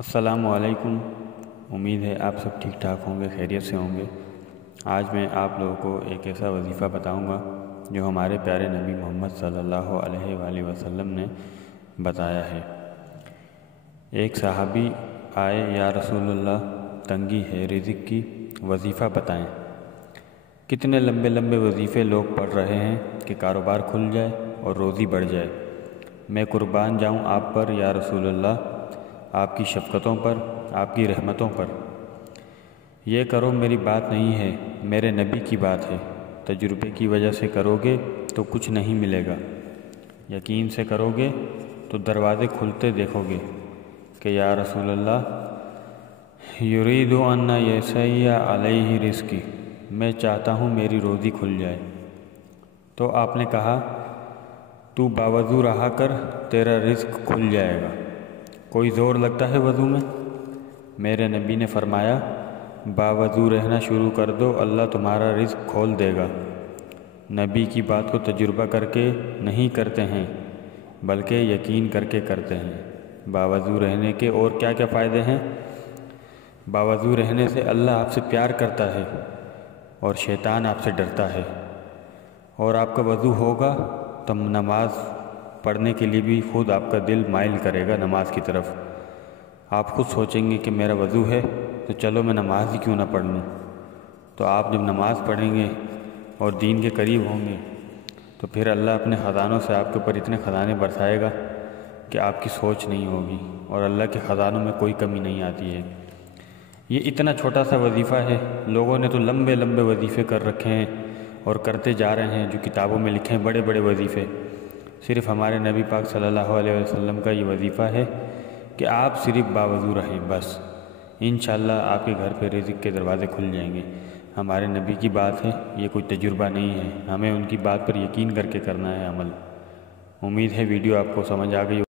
السلام علیکم۔ امید ہے آپ سب ٹھیک ٹھاک ہوں گے، خیریت سے ہوں گے۔ آج میں آپ لوگوں کو ایک ایسا وظیفہ بتاؤں گا جو ہمارے پیارے نبی محمد صلی اللہ علیہ وآلہ وسلم نے بتایا ہے۔ ایک صحابی آئے، یا رسول اللہ تنگی ہے رزق کی، وظیفہ بتائیں۔ کتنے لمبے لمبے وظیفے لوگ پڑھ رہے ہیں کہ کاروبار کھل جائے اور روزی بڑھ جائے۔ میں قربان جاؤں آپ پر یا رسول اللہ، آپ کی شفقتوں پر، آپ کی رحمتوں پر۔ یہ کرو میری بات نہیں ہے، میرے نبی کی بات ہے۔ تجربے کی وجہ سے کرو گے تو کچھ نہیں ملے گا، یقین سے کرو گے تو دروازے کھلتے دیکھو گے کہ یا رسول اللہ یرید ان یسع علیہ رزقی، میں چاہتا ہوں میری روزی کھل جائے۔ تو آپ نے کہا تو باوضو رہا کر، تیرا رزق کھل جائے گا۔ کوئی زور لگتا ہے وضو میں؟ میرے نبی نے فرمایا باوضو رہنا شروع کر دو، اللہ تمہارا رزق کھول دے گا۔ نبی کی بات کو تجربہ کر کے نہیں کرتے ہیں بلکہ یقین کر کے کرتے ہیں۔ باوضو رہنے کے اور کیا کیا فائدے ہیں؟ باوضو رہنے سے اللہ آپ سے پیار کرتا ہے اور شیطان آپ سے ڈرتا ہے، اور آپ کا وضو ہوگا تو نماز پڑھنے کے لیے بھی خود آپ کا دل مائل کرے گا نماز کی طرف۔ آپ خود سوچیں گے کہ میرا وضو ہے تو چلو میں نماز ہی کیوں نہ پڑھ لوں۔ تو آپ جب نماز پڑھیں گے اور دین کے قریب ہوں گے تو پھر اللہ اپنے خزانوں سے آپ کے اوپر اتنے خزانے برسائے گا کہ آپ کی سوچ نہیں ہوگی، اور اللہ کے خزانوں میں کوئی کمی نہیں آتی ہے۔ یہ اتنا چھوٹا سا وظیفہ ہے، لوگوں نے تو لمبے لمبے وظیفے کر رکھے ہیں اور کرتے جا رہے ہیں، جو کتابوں میں لکھے ہیں بڑے بڑے وظیفے۔ صرف ہمارے نبی پاک صلی اللہ علیہ وسلم کا یہ وظیفہ ہے کہ آپ صرف باوضو رہیں، بس انشاءاللہ آپ کے گھر پہ رزق کے دروازے کھل جائیں گے۔ ہمارے نبی کی بات ہے، یہ کوئی تجربہ نہیں ہے، ہمیں ان کی بات پر یقین کر کے کرنا ہے عمل۔ امید ہے ویڈیو آپ کو سمجھ آ گئی۔